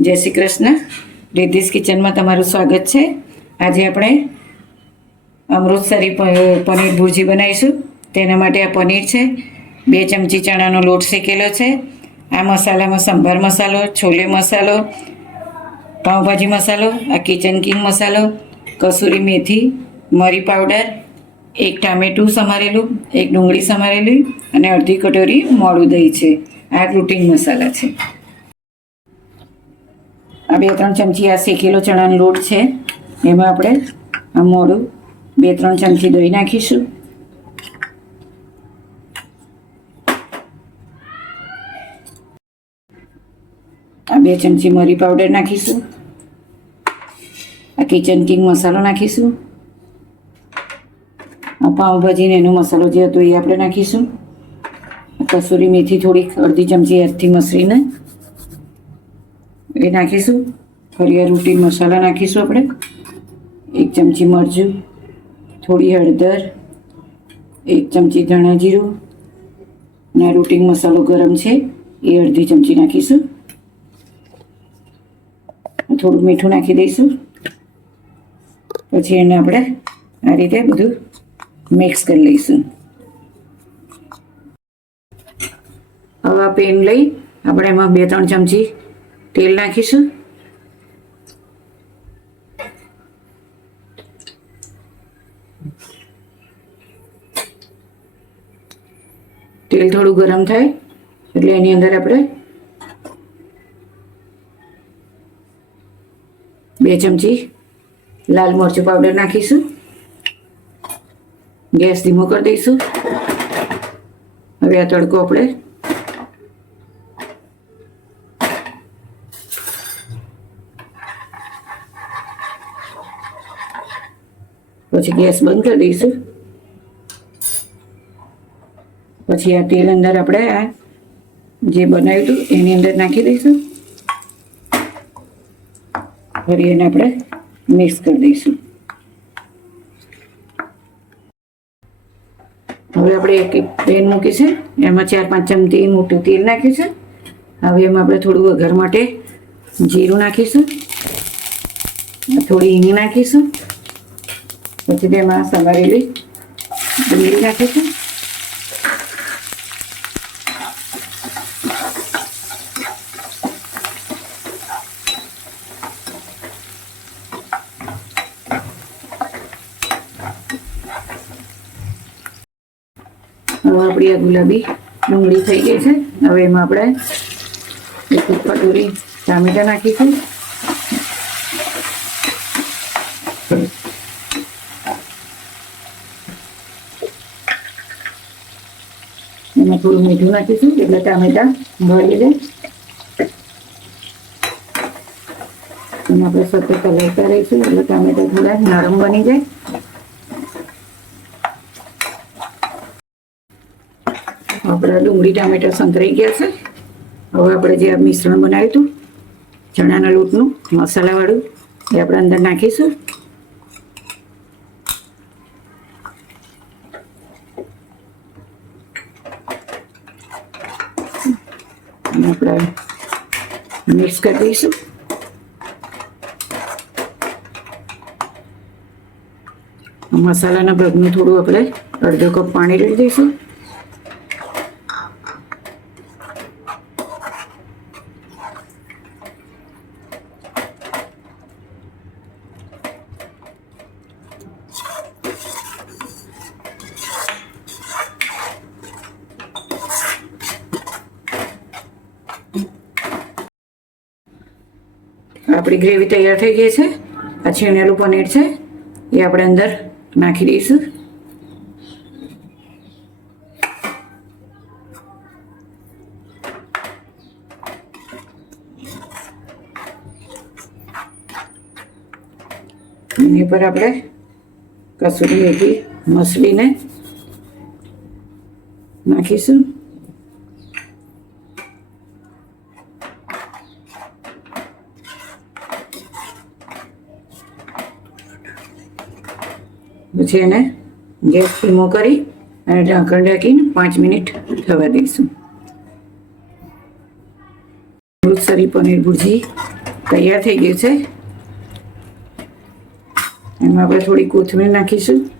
જય શ્રી કૃષ્ણ. રિદ્ધિસ કિચનમાં તમારું સ્વાગત છે. આજે આપણે અમૃતસરી પનીર ભુરજી બનાવીશું. તેના માટે આ પનીર છે. બે ચમચી ચણાનો લોટ શેકેલો છે. આ મસાલામાં સંભાર મસાલો, છોલે મસાલો, પાઉંભાજી મસાલો, આ કિચન કિંગ મસાલો, કસૂરી મેથી, મરી પાવડર, એક ટામેટું સમારેલું, એક ડુંગળી સમારેલી અને અડધી કટોરી મોડું દહીં છે. આ રૂટીન મસાલા છે. આ બે, ત્રણ ચમચી આ શેકેલો ચણાનો લોટ છે. એમાં આપણે આ મોડું બે, ત્રણ ચમચી દહીં નાખીશું. આ બે ચમચી મરી પાવડર નાખીશું. આ કિચન કિંગ મસાલો નાખીશું. આ પાઉંભાજીને એનો મસાલો જે હતો એ આપણે નાખીશું. કસૂરી મેથી થોડીક અડધી ચમચી હાથથી મસળીને એ નાખીશું. ફરિયા રોટી મસાલા નાખીશું આપણે. એક ચમચી મરચું, થોડી હળદર, એક ચમચી ધાણા જીરું અને આ મસાલો ગરમ છે, એ અડધી ચમચી નાખીશું. થોડું મીઠું નાખી દઈશું. પછી એને આપણે આ રીતે બધું મિક્સ કરી લઈશું. હવે આ પેન લઈ આપણે એમાં બે ત્રણ ચમચી તેલ નાખીશું. તેલ થોડું ગરમ થાય, એટલે એની અંદર આપણે બે ચમચી લાલ મરચું પાવડર નાખીશું. ગેસ ધીમો કરી દઈશું. હવે આ તડકો આપણે પછી ગેસ બંધ કરી દઈશું. પછી આ તેલ અંદર આપણે આ જે બનાવ્યું હતું, એની અંદર નાખી દઈશું. ફરી એને આપણે મિક્સ કરી દઈશું. હવે આપણે એક પેન મૂકી છે. એમાં ચાર પાંચ ચમચી મોટું તેલ નાખ્યું છે. હવે એમાં આપણે થોડું વઘાર માટે જીરું નાખીશું. થોડી હિંગ નાખીશું. પછી તેમાં સમારેલી ડુંગળી નાખીશું હવે આપણી આ ગુલાબી ડુંગળી થઈ ગઈ છે. હવે એમાં આપણે કટોરી ટામેટા નાખીશું. એમાં થોડું મીઠું નાખીશું, એટલે ટામેટા ભરી દે. અને આપણે સતત હલાવતા રહીશું એટલે ટામેટા થોડા નરમ બની જાય. આપણા ડુંગળી ટામેટા સંતરાઈ ગયા છે. હવે આપણે જે મિશ્રણ બનાવ્યું હતું, ચણાના લોટનું મસાલાવાળું, એ આપણે અંદર નાખીશું. અને આપણે મિક્સ કરી દઈશું મસાલાના ભાગનું થોડું આપણે અડધો કપ પાણી રેડી દઈશું આપણી ગ્રેવી તૈયાર થઈ ગઈ છે. આ છીણેલું પનીર છે. એ આપણે અંદર નાખી દઈશું. એની પર આપણે કસૂરી મેથી મસલીને નાખીશું. પછી એને ગેસ ધીમો કરી અને ઢાંકણ ઢાંકીને પાંચ મિનિટ થવા દઈશું. અમૃતસરી પનીર ભુરજી તૈયાર થઈ ગયું છે. એમાં આપણે થોડી કોથમીર નાખીશું.